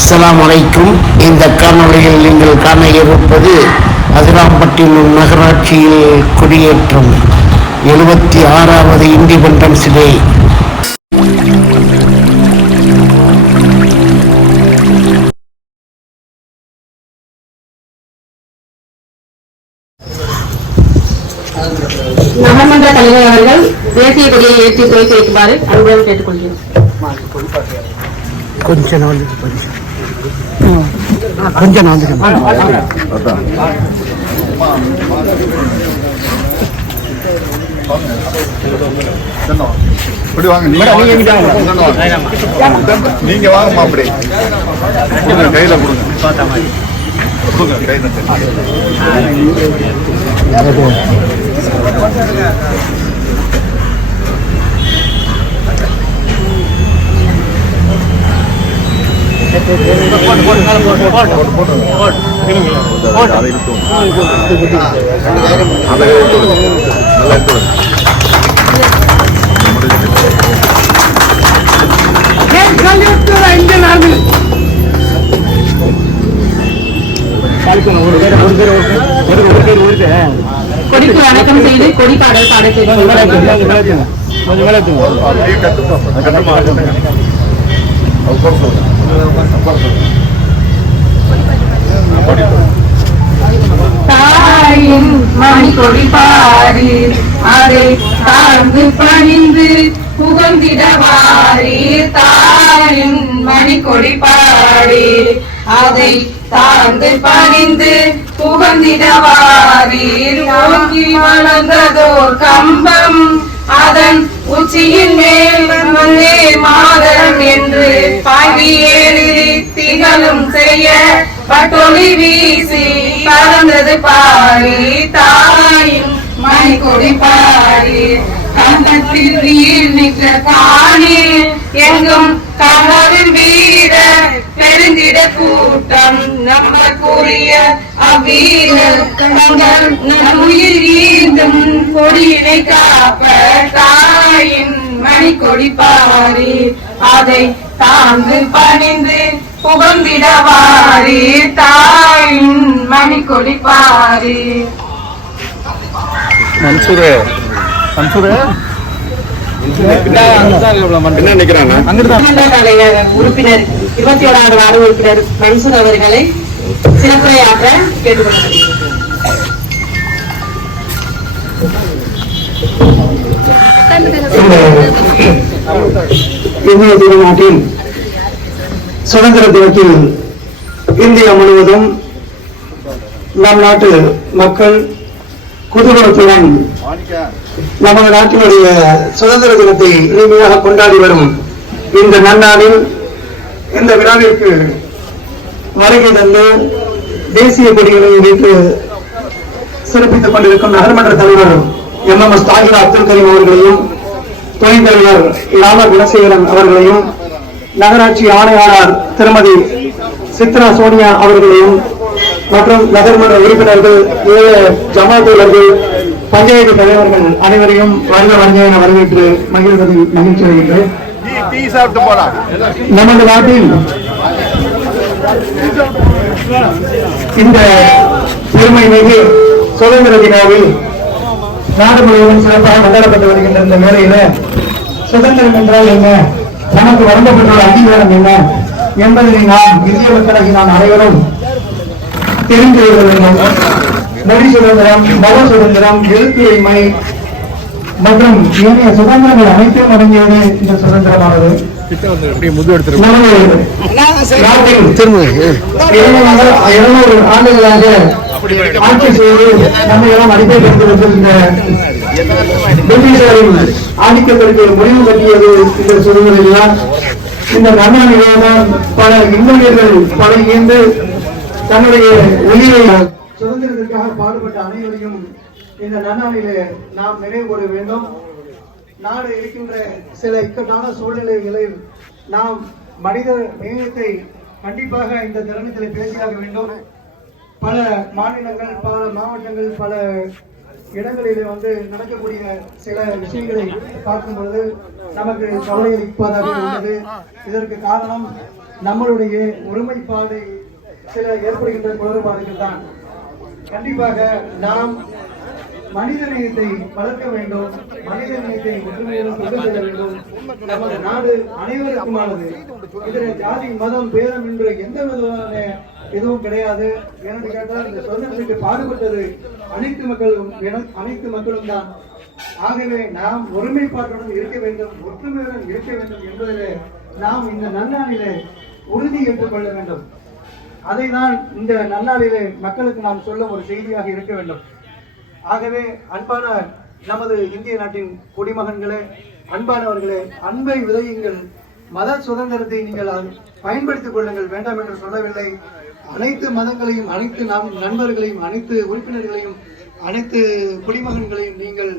அஸ்ஸலாமு அலைக்கும். இந்த காணொளியில் நீங்கள் காண இருப்பது அதிராம்பட்டினம் நகராட்சியில் குடியேற்றம். எழுபத்தி ஆறாவது இண்டிபெண்டன்ஸ் டே நகர்மன்ற தலைவர் அவர்கள் தேசிய கொடியை ஏற்றி துவக்கி வைக்குமாறு அன்புடன் கேட்டுக்கொள்கிறோம். கொஞ்சம் நாள் கொஞ்சம் நாள் இப்படி வாங்க நீங்க வாங்கம்மா அப்படி கொடுங்க கையில கொடுங்க. கொடுங்க கையில அதை இழுத்துவோம். அந்த கையை கொடுங்க. நல்லா கொடுங்க கொடிக்கு வணக்கம் செய்து கொடி பாடல் பாட செய்து அப்படியே கட்டுமா கட்டுமா அப்புறம் சொல்லுங்க அப்புறம் சொல்லுங்க அப்படி தாயின் மணி பாரி அதை தாழ்ந்து பணிந்து புகழ்ந்திடவாரி. தாயின் மணி கொடி அதை தாழ்ந்து பணிந்து புகழ்ந்திடவாரி. நோக்கி வளர்ந்ததோர் கம்பம் அதன் உச்சியின் மேல் வந்தே மாதரம் என்று பாகி ஏறி திகழும் செய்ய பட்டொளி வீசி பறந்தது பாரி தாயும் மணி கொடி பாரி. கண்ணத்தில் நீர் நிற்க காணி எங்கும் கனவின் வீர பெருந்திட கூட்டம் நம்ம கூறிய அவ்வீரர் தங்கள் நம் உயிர் ஈந்தும் கொடியினை காப்ப தாயின் மணி கொடி பாரி. அதை தாங்கு பணிந்து புகழ்ந்திடவாரி. தாயின் மணி கொடி பாரி. மன்சூரு. உறுப்பினர் இருபத்தி ஓராவது வார்டு உறுப்பினர் மன்சூர் அவர்களை சிறப்புரையாற்ற கேட்டுக்கொள்கிறேன் இந்திய திருநாட்டில் சுதந்திர தினத்தில் இந்தியா முழுவதும் நம் நாட்டு மக்கள் குதூகலத்துடன் நமது நாட்டினுடைய சுதந்திர தினத்தை இனிமையாக கொண்டாடி வரும் இந்த நன்னாளில் இந்த விழாவிற்கு வருகை தந்து தேசிய கொடிகளை வைத்து சிறப்பித்துக் கொண்டிருக்கும் நகர்மன்ற தலைவர் M. M. S. Thahir Abdul Kareem அவர்களையும் துணைத் தலைவர் ராம குணசேகரன் அவர்களையும் நகராட்சி ஆணையாளர் திருமதி சித்ரா சோனியா அவர்களையும் மற்றும் நகர்மன்ற உறுப்பினர்கள் ஏழு ஜமாத்துள்ளர்கள் பஞ்சாயத்து தலைவர்கள் அனைவரையும் வருக வருக என வரவேற்று மகிழ்வதில் மகிழ்ச்சி அடைகின்றேன் நமது நாட்டில் இந்த பெருமை மிகு சுதந்திர வினாவில் நாடு முழுவதும் சிறப்பாக கொண்டாடப்பட்டு வருகின்ற இந்த வேலையில சுதந்திரம் என்றால் என்ன? நமக்கு வழங்கப்பட்டுள்ள அங்கீகாரம் என்ன? என்பதனை நாம் இந்திய மக்களாகி நாம் அனைவரும் தெரிந்து கொள்ள வேண்டும். மொழி சுதந்திரம் மத சுதந்திரம் எழுத்துரிமை மற்றும் ஏனைய சுதந்திரங்கள் அனைத்தும் அடங்கியது இந்த சுதந்திரமானது. நமது நாட்டில் இருநூறு இருநூறு ஆண்டுகளாக ஆட்சி செய்து நம்மை எல்லாம் அடிமைப்படுத்திருக்கின்ற பிரிட்டிஷாரின் ஆதிக்கத்திற்கு முடிவு கட்டியது இந்த சூழ்நிலையில்தான் இந்த கர்நாடகாவில்தான் பல இந்தியர்கள் பல ஈந்து தன்னுடைய உயிரை சுதந்திரத்திற்காக பாடுபட்ட அனைவரையும் இந்த நன்னாளிலே நாம் நினைவு கூற வேண்டும் நாடு இருக்கின்ற சில இக்கட்டான சூழ்நிலைகளில் நாம் மனித நேயத்தை கண்டிப்பாக இந்த தருணத்தில் பேசியாக வேண்டும். பல மாநிலங்கள் பல மாவட்டங்கள் பல இடங்களிலே வந்து நடக்கக்கூடிய சில விஷயங்களை பார்க்கும் பொழுது நமக்கு கவலை அளிப்பதாக உள்ளது இதற்கு காரணம் நம்மளுடைய ஒருமைப்பாடு சில ஏற்படுகின்ற குளறுபாடுகள் தான். கண்டிப்பாக நாம் மனித நேயத்தை வளர்க்க வேண்டும் மனித நேயத்தை ஒற்றுமையுடன் கொண்டு செல்ல வேண்டும். நமது நாடு அனைவருக்குமானது. இதில் ஜாதி மதம் பேதம் என்று எந்த விதமான எதுவும் கிடையாது. ஏன்னு கேட்டால் இந்த சுதந்திரத்துக்கு பாடுபட்டது அனைத்து மக்களும் என- அனைத்து மக்களும் தான். ஆகவே நாம் ஒருமைப்பாட்டுடன் இருக்க வேண்டும் ஒற்றுமையுடன் இருக்க வேண்டும் என்பதிலே நாம் இந்த நன்னாளிலே உறுதி ஏற்றுக்கொள்ள வேண்டும். அதை தான் இந்த நன்னாளிலே மக்களுக்கு நாம் சொல்ல ஒரு செய்தியாக இருக்க வேண்டும். ஆகவே அன்பான நமது இந்திய நாட்டின் குடிமகன்களே அன்பானவர்களே அன்பை விதையுங்கள். மத சுதந்திரத்தை நீங்கள் பயன்படுத்திக் கொள்ளுங்கள். வேண்டாம் என்று சொல்லவில்லை. அனைத்து மதங்களையும் அனைத்து நம் நண்பர்களையும் அனைத்து உறுப்பினர்களையும் அனைத்து குடிமகன்களையும் நீங்கள்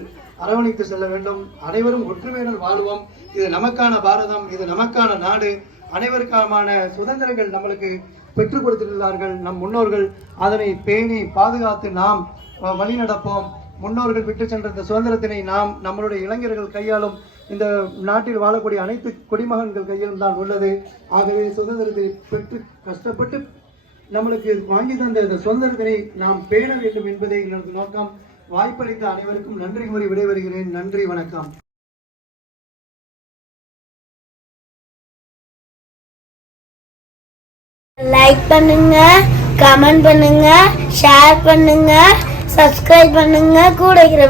அரவணைத்து செல்ல வேண்டும். அனைவரும் ஒற்றுமையுடன் வாழ்வோம். இது நமக்கான பாரதம் இது நமக்கான நாடு. அனைவருக்கான சுதந்திரங்கள் நம்மளுக்கு பெற்றுக் கொடுத்திருந்தார்கள் நம் முன்னோர்கள். அதனை பேணி பாதுகாத்து நாம் வழி நடப்போம் முன்னோர்கள் விட்டு சென்ற இந்த சுதந்திரத்தினை நாம் நம்மளுடைய இளைஞர்கள் கையாலும் இந்த நாட்டில் வாழக்கூடிய அனைத்து குடிமகன்கள் கையிலும் தான் உள்ளது. ஆகவே சுதந்திரத்தை பெற்று கஷ்டப்பட்டு நம்மளுக்கு வாங்கி தந்த இந்த சுதந்திரத்தினை நாம் பேண வேண்டும் என்பதே எனது நோக்கம். வாய்ப்பளித்த அனைவருக்கும் நன்றி கூறி விடைபெறுகிறேன். நன்றி வணக்கம். லைக் பண்ணுங்க கமெண்ட் பண்ணுங்க ஷேர் பண்ணுங்க. சப்ஸ்கிரைப் பண்ணுங்க. கூட இருக்கிற